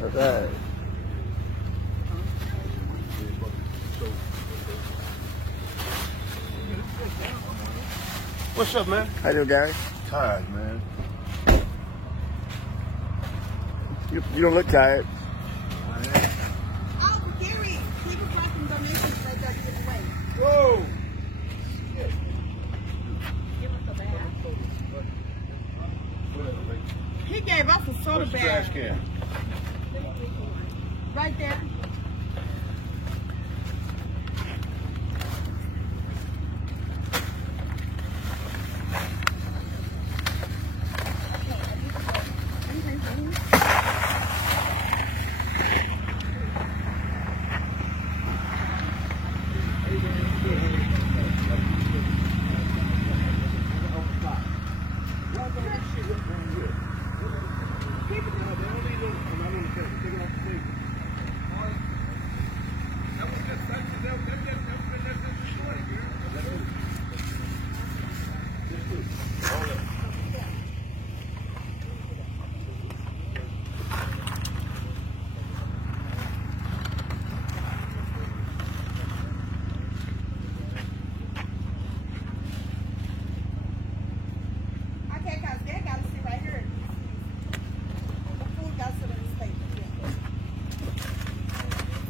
Okay. What's up, man? How you doing, Gary? Tired, man. You don't look tired. Oh, Gary, people brought some donations right there to give away. Whoa! Give us a bag. He gave us a soda What's the bag. trash can? Right there.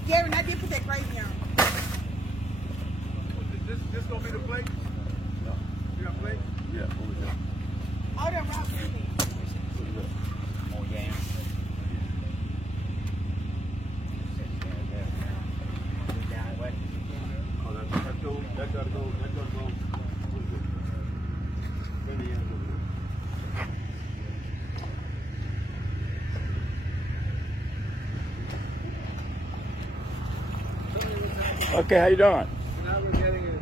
Gary, I did put that gravy on. This gonna be the plate? No. You got plate? Yeah, over there. Oh, they're raw seasoning. More game. Oh, that gotta go. What is it? Bring the ends over there. Okay, how you doing? Now we're getting it.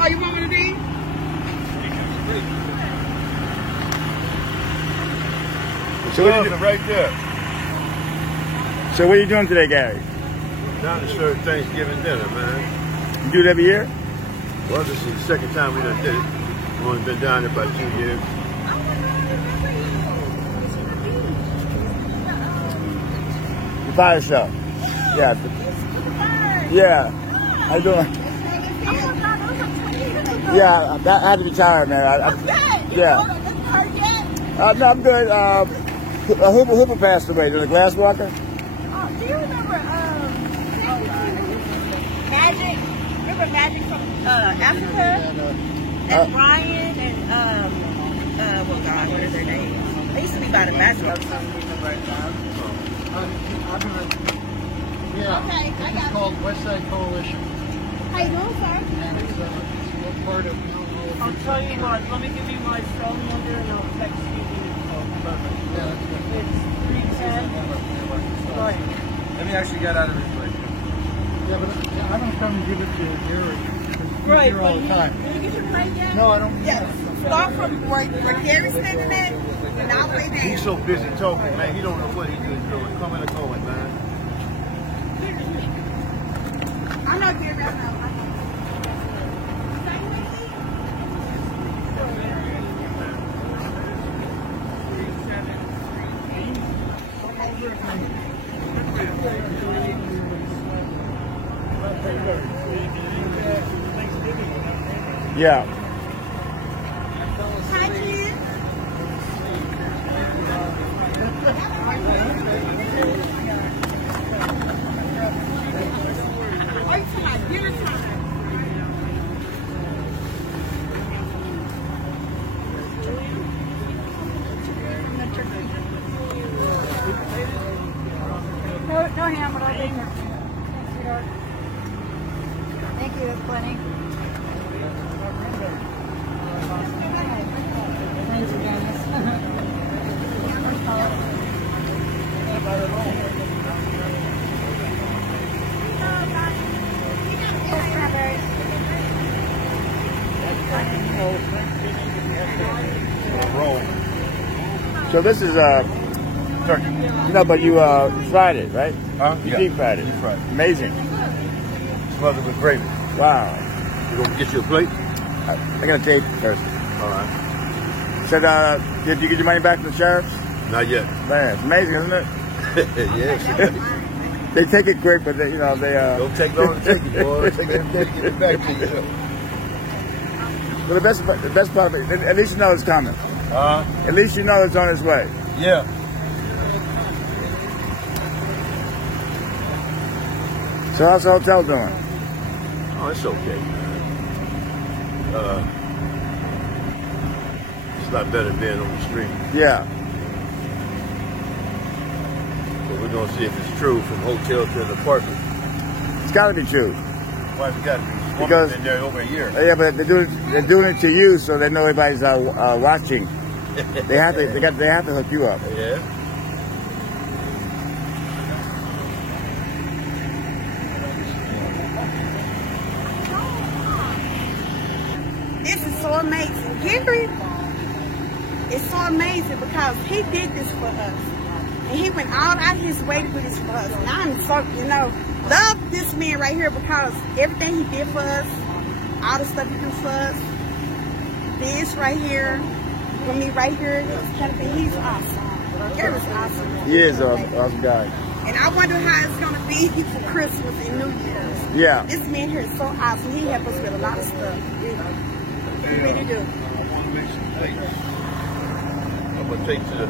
Oh, you want me to be? So what are you Right there. So what are you doing today, Gary? Down to serve Thanksgiving dinner, man. You do it every year? Well, this is the second time we done did it. We've only been down there about 2 years. The fire show. Yeah. Yeah. How you doing? Yeah, I had to retire, man. Yeah. No, I'm good. Hooper passed away. The glass walker. Do you remember Magic? Remember Magic from Africa? And Brian and well, God, what is their name? They used to be by the basketball team. Yeah, Okay, I got it's it. called West Side Coalition, How you doing, sir? and it's part of. I'll tell you what, let me give you my phone number and I'll text you the info. Yeah, that's good. It's 310. Right. Let me actually get out of this way. Yeah, but I'm gonna come and give it to Gary. He's Right, here all the time. Did you get your plate yet? No, I don't. Yes. Start from where Gary's standing at, and I'll lay down. He's so busy talking, man. He don't know what he's doing. Coming and going, man. I know Gary, I know. Yeah. Hi, kid. Wait till I dinner time. you. That's funny. So this is Turkey. no, but you fried it, right? Huh? You Yeah. deep fried it. Deep fried. Amazing. Smothered with gravy. Wow. You gonna get you a plate? I gotta tape first. All right. Said, did you get your money back from the sheriffs? Not yet. Man, it's amazing, isn't it? Yes. They take it quick, but they, Don't take long to take it, boy. It'll take every day to get it back to you. Well, the best part of it, at least you know it's coming. At least you know it's on its way. Yeah. So how's the hotel doing? Oh, it's okay. It's not better than being on the street. Yeah. But we're gonna see if it's true from hotel to an apartment. It's got to be true. Why's it gotta be? Because- Been there over a year. Yeah, but they're doing it to you, so they know everybody's watching. They have to hook you up. Yeah. This is so amazing. Gary is so amazing because he did this for us. And he went all out his way to do this for us. And I'm so, love this man right here because everything he did for us, all the stuff he did for us, this right here, for me right here, he's awesome. Gary's awesome. He is an awesome guy. And I wonder how it's going to be for Christmas and New Year's. Yeah. This man here is so awesome. He helped us with a lot of stuff. He really do. I'm gonna take to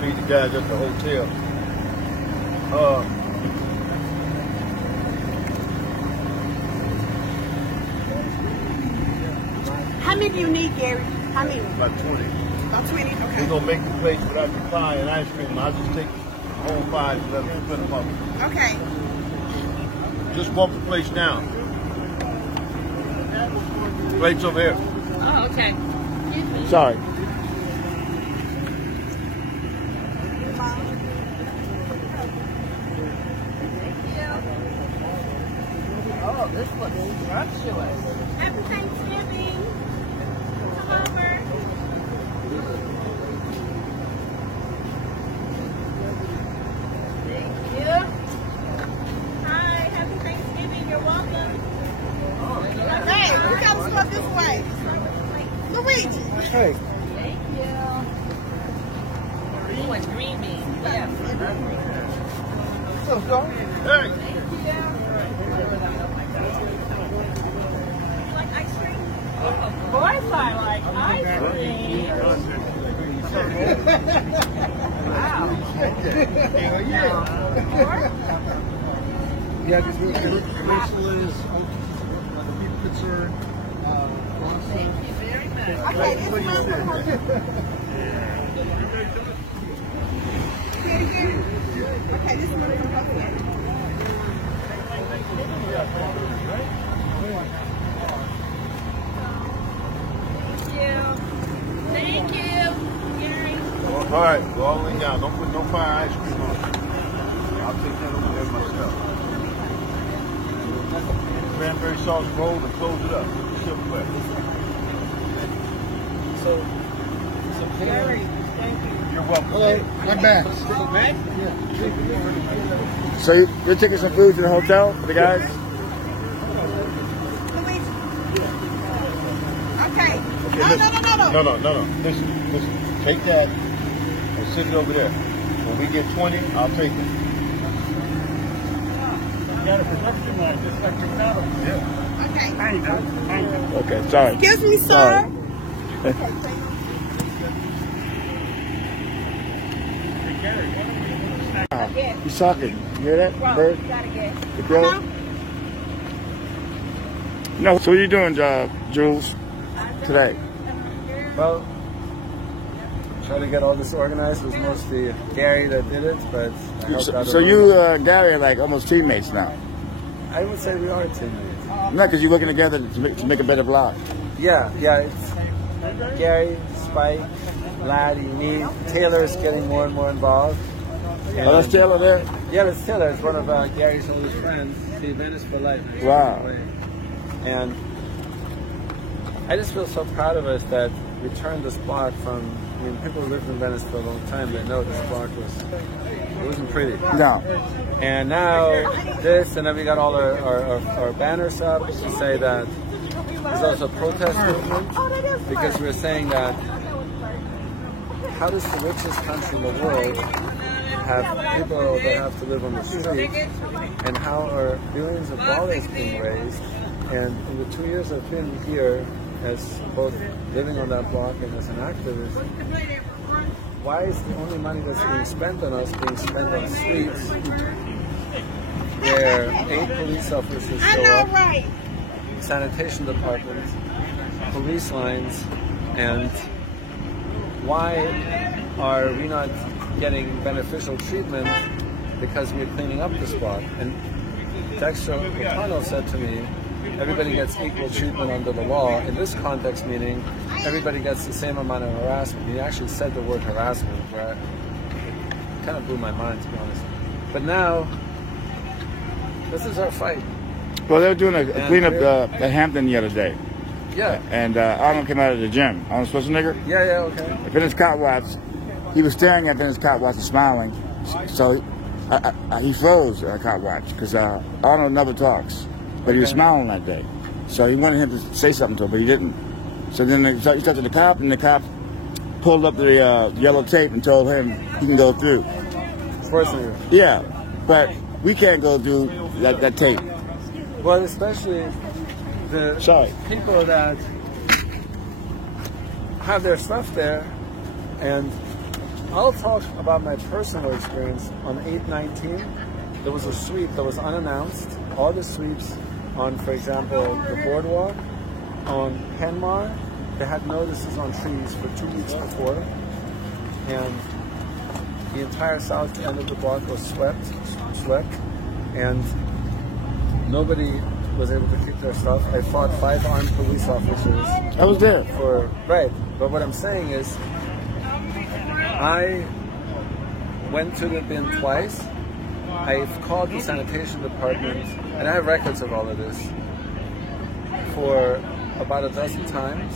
feed the guys at the hotel. How many do you need, Gary? How many? About 20. About 20? We're Okay. gonna make the plates without the pie and ice cream. I'll just take the whole pie and let them split them up. Okay. Just walk the place down. Plates over here. Oh, okay. Sorry. Oh, this looks scrumptious. Happy Thanksgiving. Come over. Thank you. Hi. Happy Thanksgiving. You're welcome. Hey, we got to start this way. Luigi. Hey. Thank you. Ooh, and green beans. Yes. Hey! You like ice cream? Of course I like ice cream. Wow. Yeah, just look at the bracelets, the people concerned, Thank you very much. Okay, this one. Okay, this one is going to Thank you, Gary. All right, go all the way down. Don't put no pie ice cream on it. I'll take that over there myself. Cranberry sauce roll and close it up. Simple way. So Gary, thank you. You're welcome. hello, I'm back. So you're taking some food to the hotel for the guys? Luigi. Okay. No. Listen. Take that and sit it over there. When we get 20, I'll take it. You got a production line, just like your cattle. Yeah. Okay. Okay, sorry. Excuse me, sir. Sorry. Okay, thank you. He's talking. You hear that? Bird? Gotta get. The crow? No, so what are you doing, Jules, today? Well, trying to get all this organized. It was mostly Gary that did it, but I helped out a So little you, bit. Gary, are like almost teammates now. I would say we are teammates. No, because you're working together to make a better block. Yeah, it's Gary, Spike, Laddie, me. Taylor's getting more and more involved. Oh, that's Taylor there? Yeah, that's Taylor. It's one of Gary's oldest friends. The Venice for Life. Wow. And I just feel so proud of us that we turned this block from, I mean, people who lived in Venice for a long time, they know this block wasn't pretty. No. And now this, and then we got all our banners up to say that there's also a protest movement, because we're saying that how does the richest country in the world have people that have to live on the street, and how are billions of dollars being raised? And in the 2 years I've been here, as both living on that block and as an activist, why is the only money that's being spent on us being spent on streets where 8 police officers show up, sanitation departments, police lines, and why are we not getting beneficial treatment because we're cleaning up this block? And Dexter O'Connell said to me, everybody gets equal treatment under the law. In this context, meaning everybody gets the same amount of harassment. He actually said the word harassment, where it kind of blew my mind, to be honest. But now, this is our fight. Well, they were doing a cleanup at Hampton the other day. Yeah. And Arnold came out of the gym. Arnold Schwarzenegger? Yeah, okay. Vince Cotwatch, he was staring at Vince Cotwatch and smiling. So he froze Cotwatch, because Arnold never talks. But he was smiling that day. So he wanted him to say something to him, but he didn't. So then he talked to the cop, and the cop pulled up the yellow tape and told him he can go through. Schwarzenegger. Yeah, but we can't go through that tape. Well, especially the people that have their stuff there. And I'll talk about my personal experience. On 8/19, there was a sweep that was unannounced. All the sweeps on, for example, the boardwalk, on Penmar, they had notices on trees for 2 weeks before, and the entire south end of the block was swept, and nobody was able to keep their stuff. I fought 5 armed police officers. I was there. Right, but what I'm saying is, I went to the bin twice. I've called the sanitation department, and I have records of all of this, for about a dozen times,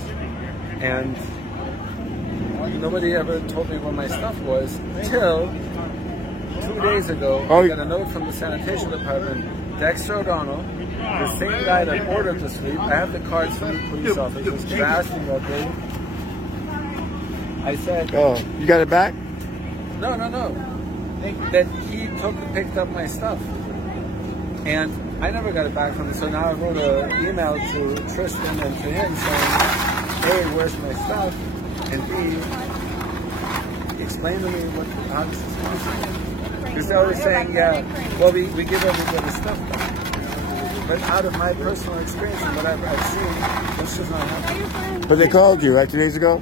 and nobody ever told me where my stuff was till 2 days ago. I got a note from the sanitation department, Dexter O'Donnell, the same guy that ordered the sweep. I have the cards from the police officers, because I asked him about Dave. I said, "Oh, you got it back?" No. That he picked up my stuff, and I never got it back from him. So now I wrote an email to Tristan and to him saying, "Hey, where's my stuff?" And B, explain to me how this is possible. Because they're always saying, "Yeah, well, we give everybody stuff back." But out of my personal experience and whatever I've seen, this does not happen. But they called you, right, 2 days ago?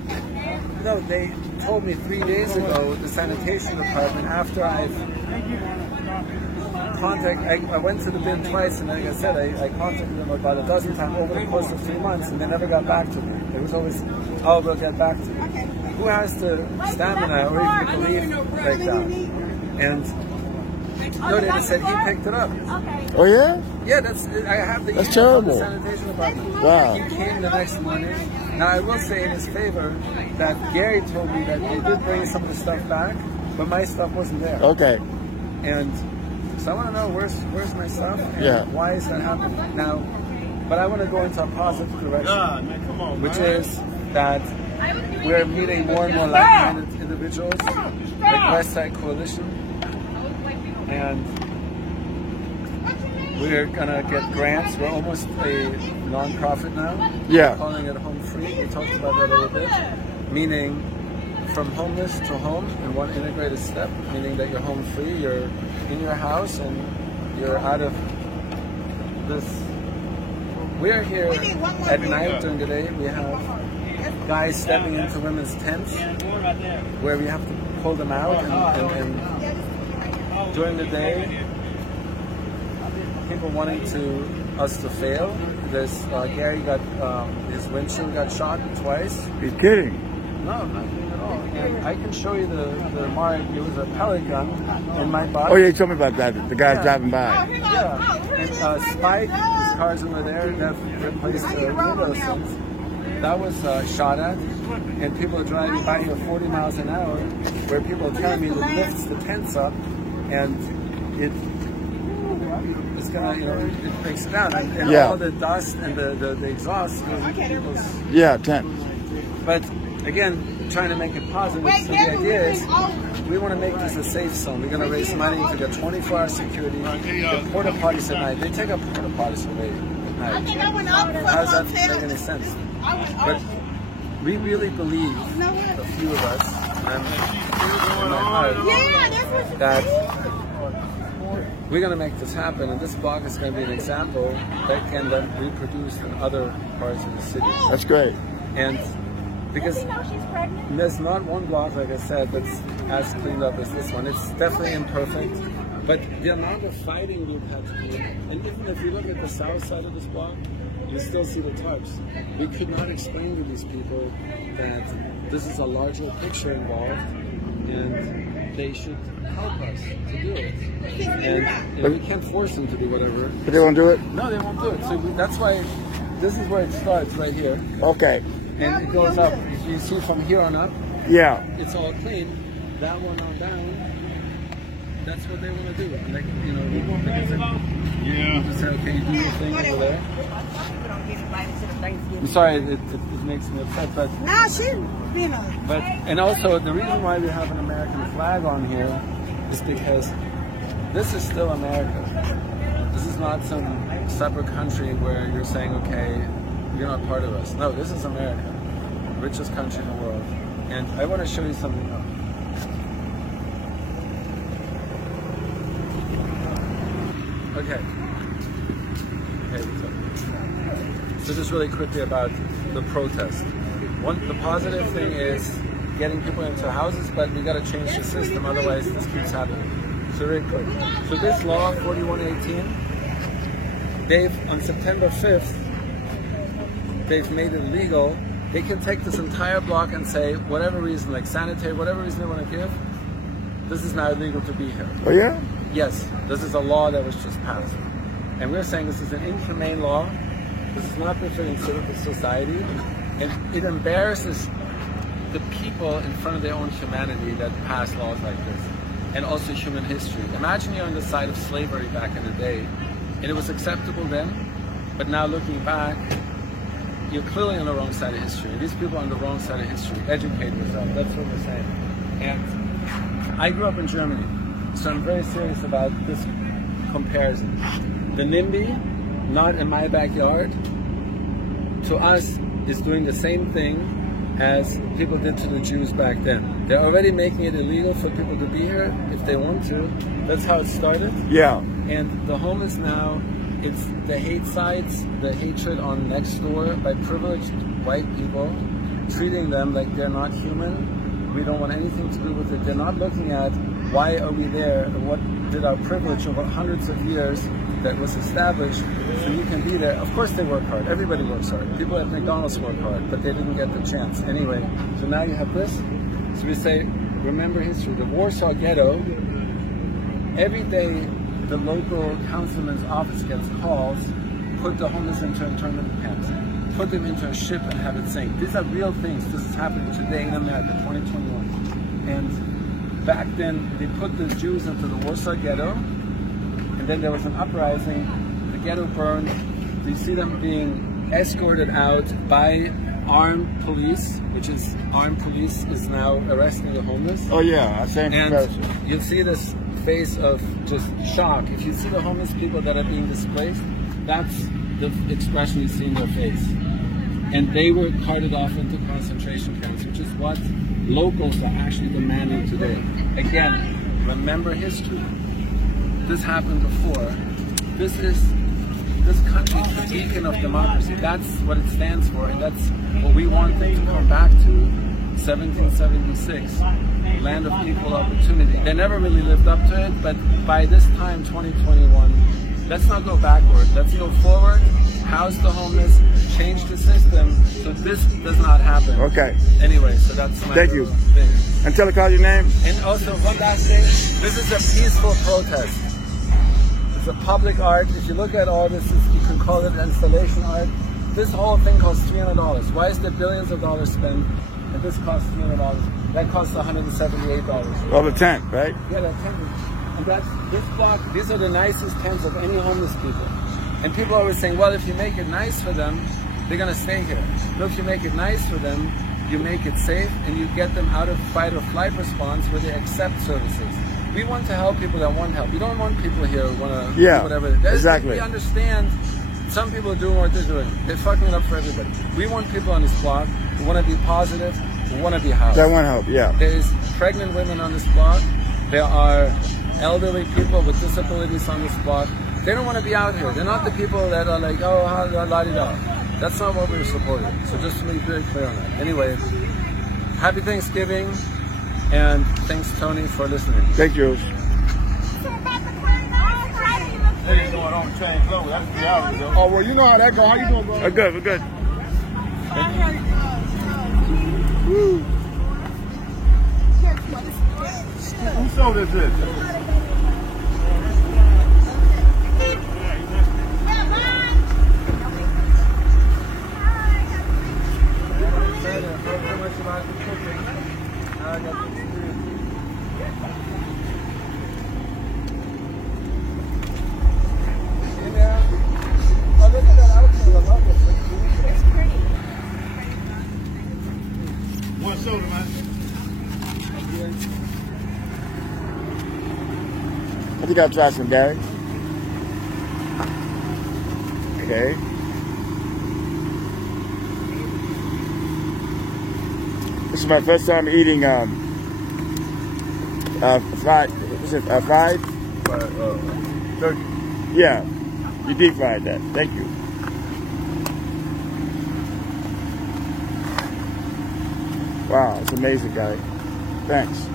No, they told me 3 days ago, the sanitation department, after I've I went to the bin twice, and like I said, I contacted them about a dozen times over the course of 3 months, and they never got back to me. It was always, "Oh, we'll get back to you." Who has the stamina or even the belief like that? And no, they just said he picked it up. Oh yeah? Yeah, I have the That's email from terrible. the sanitation department. Wow. He came the next morning. Now I will say in his favor that Gary told me that they did bring some of the stuff back, but my stuff wasn't there. Okay. And so I want to know where's my stuff, and why is that happening now? But I want to go into a positive direction, which is that we're meeting more and more like-minded individuals, like West Side Coalition, and we're gonna get grants. We're almost a non-profit now. Yeah. We're calling it Home Free. We talked about that a little bit, meaning from homeless to home in one integrated step, meaning that you're home free, you're in your house, and you're out of this. We're here at night during the day. We have guys stepping into women's tents where we have to pull them out, and during the day, people wanting us to fail This Gary got his windshield got shot twice. He's kidding. No, I'm not kidding at all. And I can show you the mark. It was a pellet gun in my body. Oh yeah, you told me about that. The guy's driving by. Yeah. And Spike, his cars over there, they've replaced the window seats. That was shot at, and people are driving by here 40 miles an hour, where people are telling me to lift the tents up, and it's gonna, you know, it breaks down, and all the dust and the exhaust goes into people's tent. But again, trying to make it positive. So the idea is, we want to make this a safe zone. We're going to raise money to get 24-hour security. The porta potties at night. They take up porta potties away at night. How does that make any sense? But we really believe, a few of us, and in my heart, that we're going to make this happen, and this block is going to be an example that can then reproduce in other parts of the city. That's great. And because there's not one block, like I said, that's as cleaned up as this one. It's definitely imperfect, but the amount of fighting we've had to do, and even if you look at the south side of this block, you still see the tarps. We could not explain to these people that this is a larger picture involved, and they should help us to do it. And we can't force them to do whatever. But they won't do it? No, they won't do it. So that's why this is where it starts, right here. Okay. And it goes up. You see from here on up. Yeah. It's all clean. That one on down. That's what they want to do. Like, you know, we just say, okay, you do your thing over there. I'm sorry, it makes me upset, but nah, she being a. But and also the reason why we have an American flag on here is because this is still America. This is not some separate country where you're saying, okay, you're not part of us. No, this is America, the richest country in the world. And I want to show you something else. Okay. So just really quickly about the protest. The positive thing is getting people into houses, but we got to change the system, otherwise this keeps happening. So very quick. So this law, 4118, they've, on September 5th, they've made it legal. They can take this entire block and say, whatever reason, like sanitary, whatever reason they want to give, this is now illegal to be here. Oh yeah? Yes, this is a law that was just passed. And we're saying this is an inhumane law. This is not befitting civil society. And it embarrasses the people in front of their own humanity that pass laws like this. And also human history. Imagine you're on the side of slavery back in the day, and it was acceptable then, but now looking back, you're clearly on the wrong side of history. These people are on the wrong side of history. Educate yourself, that's what we're saying. And I grew up in Germany, so I'm very serious about this comparison. The NIMBY, not in my backyard, to us is doing the same thing as people did to the Jews back then. They're already making it illegal for people to be here if they want to. That's how it started. Yeah. And the homeless now, it's the hate sites, the hatred on next door by privileged white people, treating them like they're not human. We don't want anything to do with it. They're not looking at why are we there, and what did our privilege over hundreds of years that was established so you can be there. Of course they work hard. Everybody works hard. People at McDonald's work hard, but they didn't get the chance. Anyway, so now you have this. So we say, remember history. The Warsaw Ghetto, every day the local councilman's office gets calls, put the homeless into internment camps, put them into a ship and have it sink. These are real things. This is happening today in America, 2021. And back then, they put the Jews into the Warsaw Ghetto, and then there was an uprising, the ghetto burned. You see them being escorted out by armed police, which is, armed police is now arresting the homeless. Oh yeah, same comparison. And you'll see this face of just shock. If you see the homeless people that are being displaced, that's the expression you see in their face. And they were carted off into concentration camps, which is what locals are actually demanding today. Again, remember history. This happened before. This country is the beacon of democracy. That's what it stands for, and that's what we want them to come back to. 1776, land of equal opportunity. They never really lived up to it, but by this time, 2021, let's not go backward. Let's go forward, house the homeless, change the system so this does not happen. Okay. Anyway, so that's my Thank you. thing. And tell the call your name. And also, one last thing, this is a peaceful protest. It's a public art. If you look at all this, you can call it installation art. This whole thing costs $300. Why is there billions of dollars spent and this costs $300? That costs $178. Oh, the tent, right? Yeah, that tent. And that's, this block, these are the nicest tents of any homeless people. And people are always saying, well, if you make it nice for them, they're going to stay here. No, if you make it nice for them, you make it safe and you get them out of fight or flight response where they accept services. We want to help people that want help. We don't want people here who want to do whatever. Exactly. We understand some people are doing what they're doing. They're fucking it up for everybody. We want people on this block who want to be positive, who want to be housed. That want help, yeah. There's pregnant women on this block. There are elderly people with disabilities on this block. They don't want to be out here. They're not the people that are like, oh, la-di-da. That's not what we're supporting. So just to be very clear on that. Anyway, happy Thanksgiving, and thanks, Tony, for listening. Thank you. They didn't know it on change low. That's the reality, though. Oh, well, you know how that go. How you doing, bro? We're good, we're good. Woo. Who sold this? One soda, man. I think I'll try some, Gary. Okay. This is my first time eating fried. Is it fried? Turkey. Yeah. You deep fried that. Thank you. Wow, it's amazing, guy. Thanks.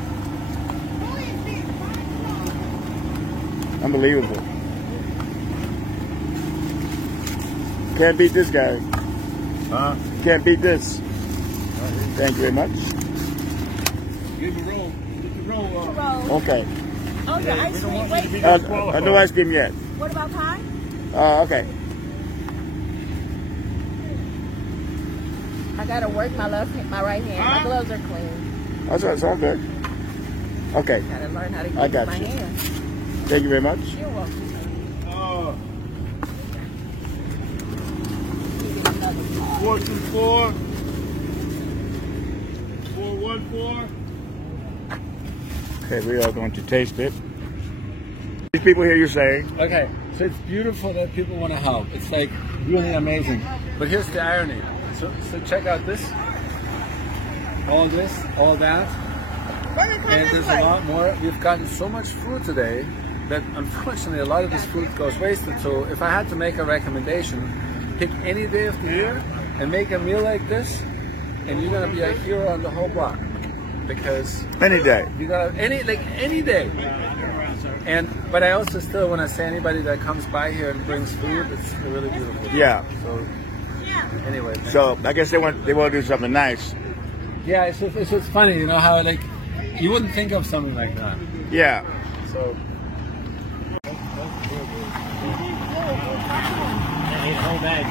Unbelievable. Can't beat this guy. Huh? Can't beat this. Thank you very much. Get the roll. Get the roll. Okay. Oh, the ice cream. Wait. No ice cream yet. What about pie? Okay. I gotta work my right hand. My gloves are clean. That's all good. Okay. Gotta learn how to use I got my you. hands. Thank you very much. You're welcome. 424 414. Okay, we are going to taste it. These people here, you're saying? Okay, so it's beautiful that people want to help. It's like really amazing. But here's the irony. So check out this. All this, all that. And there's a lot more. We've gotten so much food today that unfortunately a lot of this food goes wasted. So if I had to make a recommendation, pick any day of the year and make a meal like this, and you're gonna be a hero on the whole block. Because Any day. you got any day. But I also still want to say anybody that comes by here and brings food, it's really beautiful. Yeah. So anyway. So I guess they want to do something nice. Yeah, it's just funny, you know how like you wouldn't think of something like that. Yeah. So. Whole bag.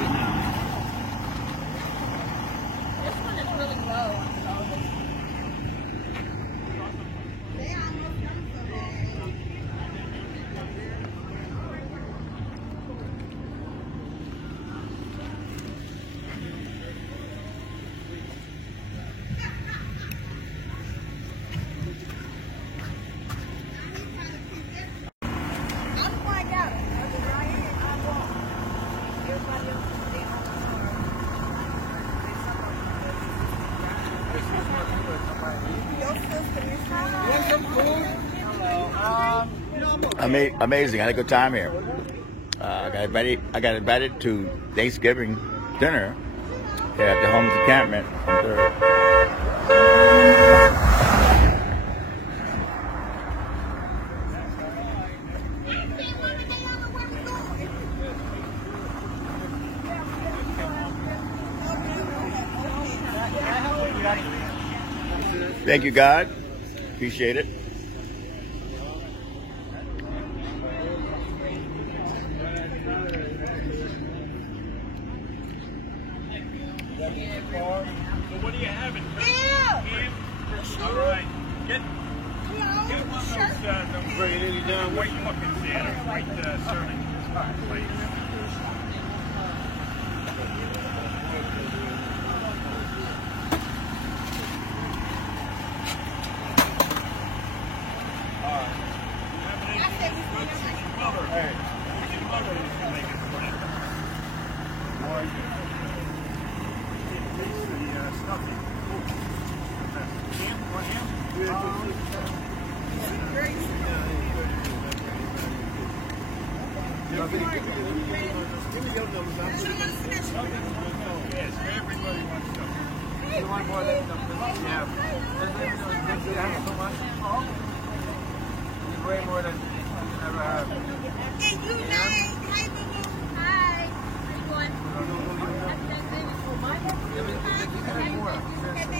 This one is really low. Amazing. I had a good time here. I got invited to Thanksgiving dinner here at the homeless encampment on 3rd. Thank you, God. Appreciate it. So what are you having? Yeah. All right. Get one of those Bring it in down. white buckets there, white serving plates. Way more than you ever have. And you name, hey, boo-boo. Hi.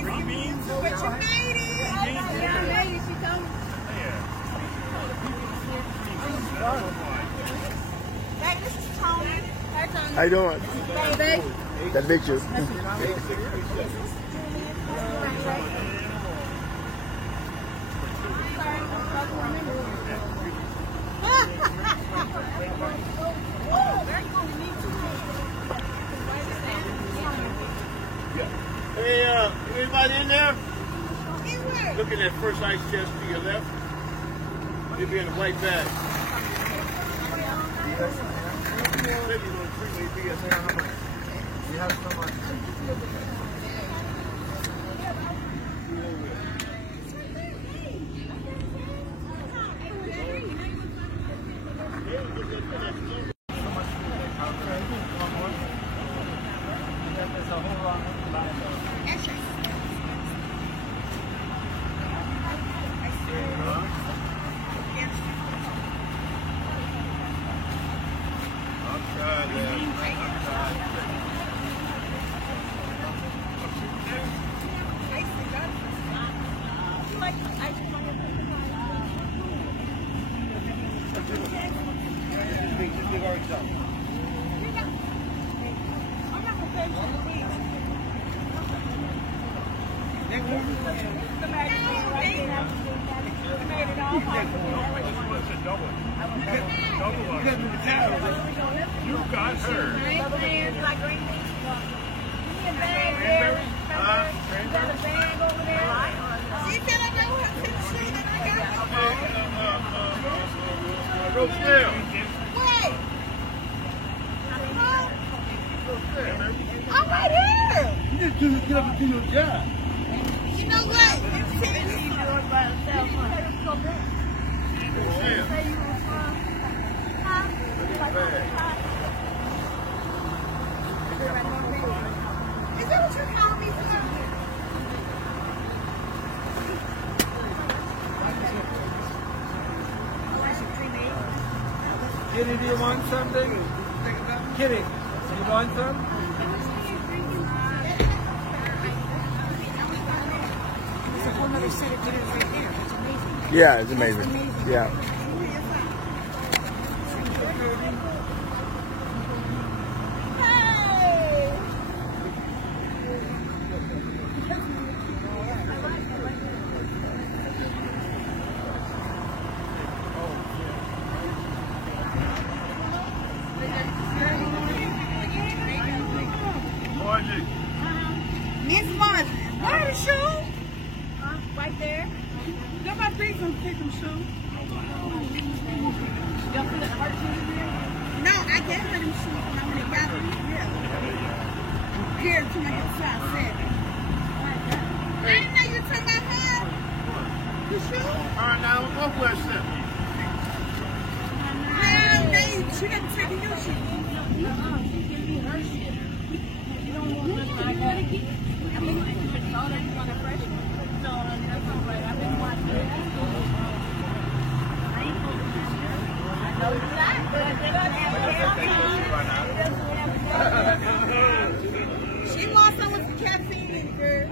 Green beans? But you made it. Yeah, I made it. She told me. Hey, this is Tony. Hi, Tony. How you doing? Baby. That picture. Hey, anybody in there? Look at that first ice chest to your left. You'll be in a white bag. We have so much. You got her. Rosedale. I'm right here. You just get up and do your job. You know what? Is that what you call me for? Kitty, do you want something? Kitty, do you want some? Yeah, it's amazing. Yeah. Miss Martin, where are the shoes? Right there. Nobody thinks I'm taking shoes. Y'all feel it hurt you? No, I gave her them shoes when I went and got them. Yeah. Here to my inside set. I didn't know you were talking about her. The shoes? All right, now, go for a step. No, she doesn't take your shoes. She gave me her shit. You don't want nothing like that. I mean, I just saw that you want a fresh one. No, that's all right. I've been watching it. I ain't going to do that. I know it's not, but it doesn't have a She wants some with the caffeine in, girl.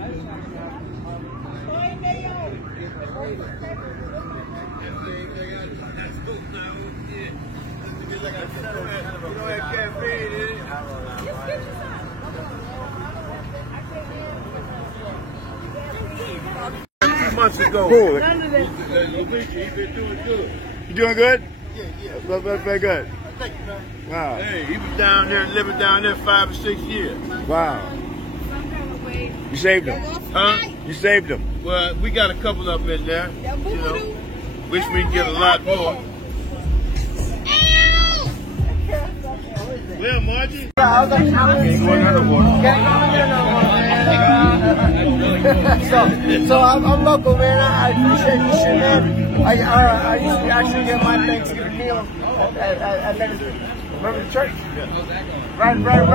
Months ago. Cool. Luigi, he been doing good. You doing good? Yeah. Very good. Thank you, man. Wow. Hey, he was down there, living down there 5 or 6 years. Wow. You saved him. Huh? You saved him. Well, we got a couple up in there. You know, wish we could get a lot more. Well, Margie. So I'm local, man. I appreciate this shit, man. I used to actually get my Thanksgiving meal at remember the church? Right where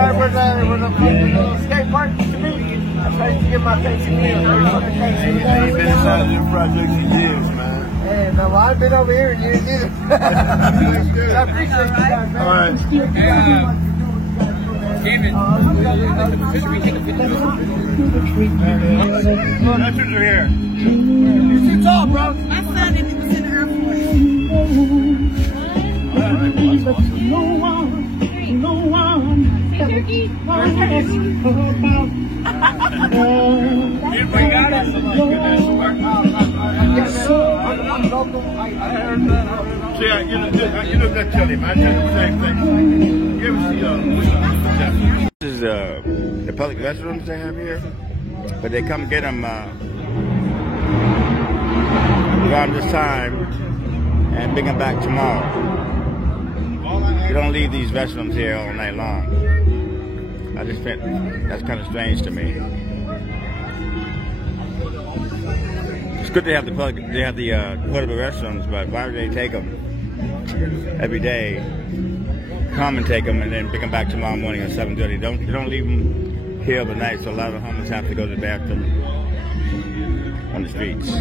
the skate park used to be. That's where I used to get my Thanksgiving meal. You've been inside of this project for years, man. Hey, man, well, I've been over here in years either. I appreciate you guys, man. All right. David, should we take a picture? Veterans are here. You're too tall, bro. My son was in the Air Force. No one ever Anybody got it? See, you look at Telly, man. I tell you the same thing. You ever see This is the public restrooms they have here, but they come get them around this time and bring them back tomorrow. You don't leave these restrooms here all night long. I just think that's kind of strange to me. It's good they have the portable restrooms, but why do they take them every day? Come and take them and then pick them back tomorrow morning at 7:30. You don't leave them here overnight, so a lot of homeless have to go to the bathroom on the streets.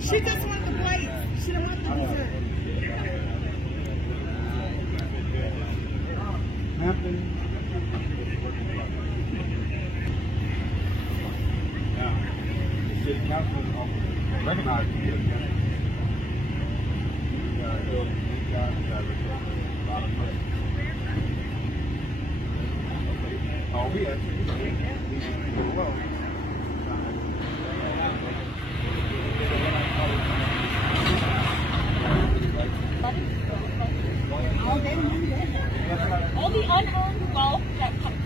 She just wants the plates. She don't want the dessert. City Council recognizes you. Oh, we actually well. All the unearned wealth that comes.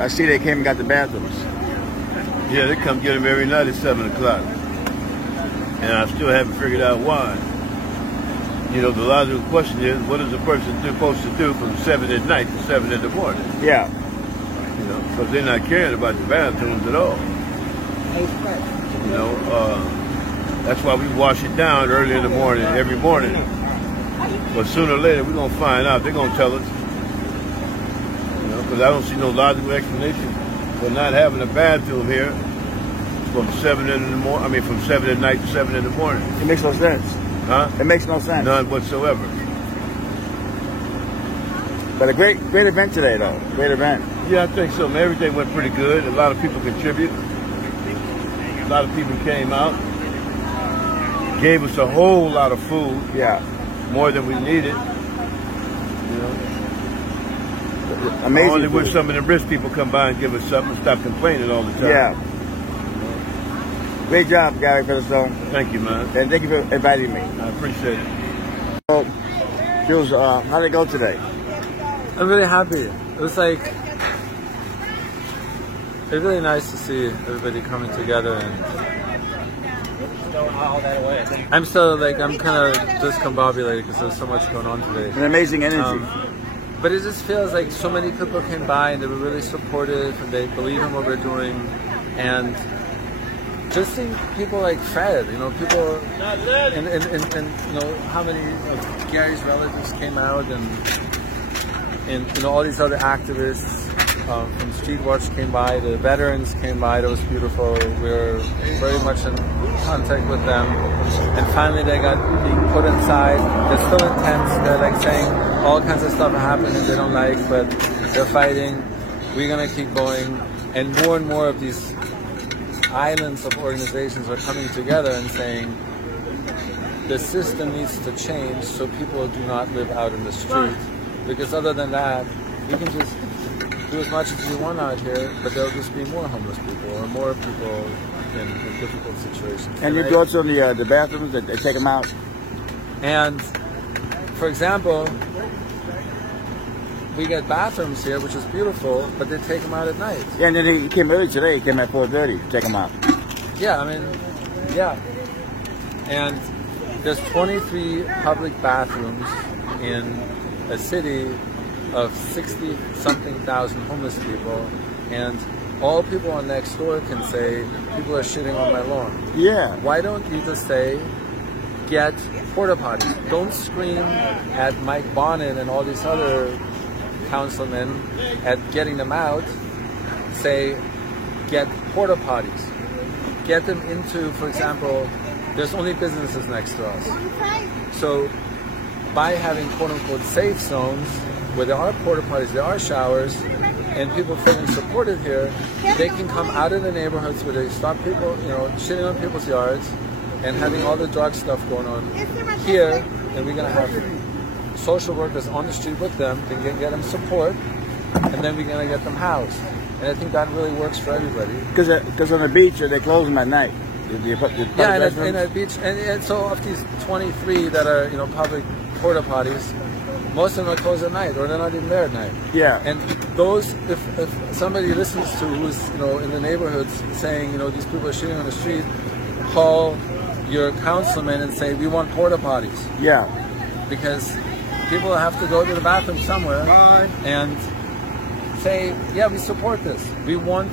I see they came and got the bathrooms. Yeah, they come get them every night at 7 o'clock. And I still haven't figured out why. You know, the logical question is, what is a person supposed to do from 7 at night to 7 in the morning? Yeah. You know, because they're not caring about the bathrooms at all. You know, that's why we wash it down early in the morning, every morning. But sooner or later, we're going to find out. They're going to tell us. You know, because I don't see no logical explanation for not having a bathroom here from 7 in the morning. I mean, from 7 at night to 7 in the morning. It makes no sense. Huh? It makes no sense. None whatsoever. But a great event today, though. Great event. Yeah, I think so, man. Everything went pretty good. A lot of people contribute. A lot of people came out. Gave us a whole lot of food. Yeah. More than we needed. You know. Amazing. I only food. wish some of the rich people come by and give us something and stop complaining all the time. Yeah. Great job, Gary Featherstone. Thank you, man. And thank you for inviting me. I appreciate it. So, Jules, how did it go today? I'm really happy. It was like it's really nice to see everybody coming together, and I'm still like, I'm kind of discombobulated because there's so much going on today. An amazing energy. But it just feels like so many people came by and they were really supportive and they believe in what we're doing, and just seeing people like Fred, you know, people, and you know, how many of Gary's relatives came out, and you know, all these other activists from Street Watch came by, the veterans came by. That was beautiful. We were very much in contact with them, and finally they got being put inside. They're still intense. They're like saying all kinds of stuff are happening they don't like, but they're fighting. We're gonna keep going, and more of these islands of organizations are coming together and saying the system needs to change so people do not live out in the street, because other than that we can just do as much as we want out here, but there'll just be more homeless people or more people in difficult situations. And your thoughts on the bathrooms, that they take them out? And for example, we get bathrooms here, which is beautiful, but they take them out at night. Yeah, and then he came early today. He came at 4:30 to take them out. Yeah, I mean, yeah. And there's 23 public bathrooms in a city of 60-something thousand homeless people, and all people on next door can say, people are shitting on my lawn. Yeah. Why don't you just say, get porta potties? Don't scream at Mike Bonin and all these other councilmen at getting them out. Say, get porta potties. Get them into, for example, there's only businesses next to us. So by having quote-unquote safe zones, where there are porta potties, there are showers, and people feeling supported here, they can come out of the neighborhoods where they stop people, you know, shitting on people's yards and having all the drug stuff going on here, and we're going to have social workers on the street with them, they can get them support, and then we're going to get them housed. And I think that really works for everybody. Because on the beach, they close them at night. Yeah, and at beach, and so of these 23 that are, you know, public porta potties, most of them are closed at night, or they're not even there at night. Yeah. And those, if somebody listens to who's, you know, in the neighborhoods saying, you know, these people are shitting on the street, call your councilman and say, we want porta potties. Yeah. Because people have to go to the bathroom somewhere. And say, yeah, we support this. We want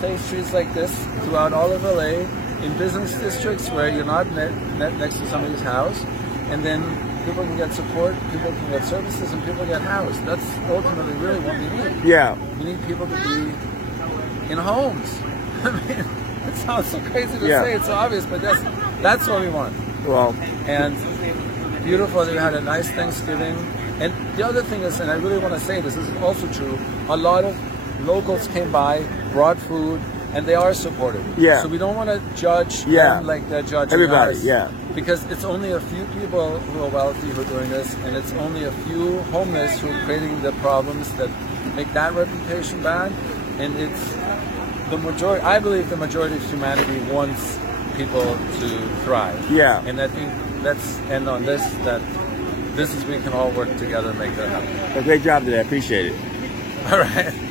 safe streets like this throughout all of LA, in business districts where you're not next to somebody's house, and then people can get support, people can get services, and people get housed. That's ultimately really what we need. Yeah. We need people to be in homes. I mean, it sounds so crazy to say, it's so obvious, but that's what we want. Well, and beautiful that we had a nice Thanksgiving. And the other thing is, and I really want to say this is also true, a lot of locals came by, brought food, and they are supportive. Yeah. So we don't want to judge them like they're judging everybody, us. yeah. Because it's only a few people who are wealthy who are doing this, and it's only a few homeless who are creating the problems that make that reputation bad. And it's the majority, I believe the majority of humanity wants people to thrive. Yeah. And I think let's end on this, that this is we can all work together and make that happen. A great job today. I appreciate it. All right.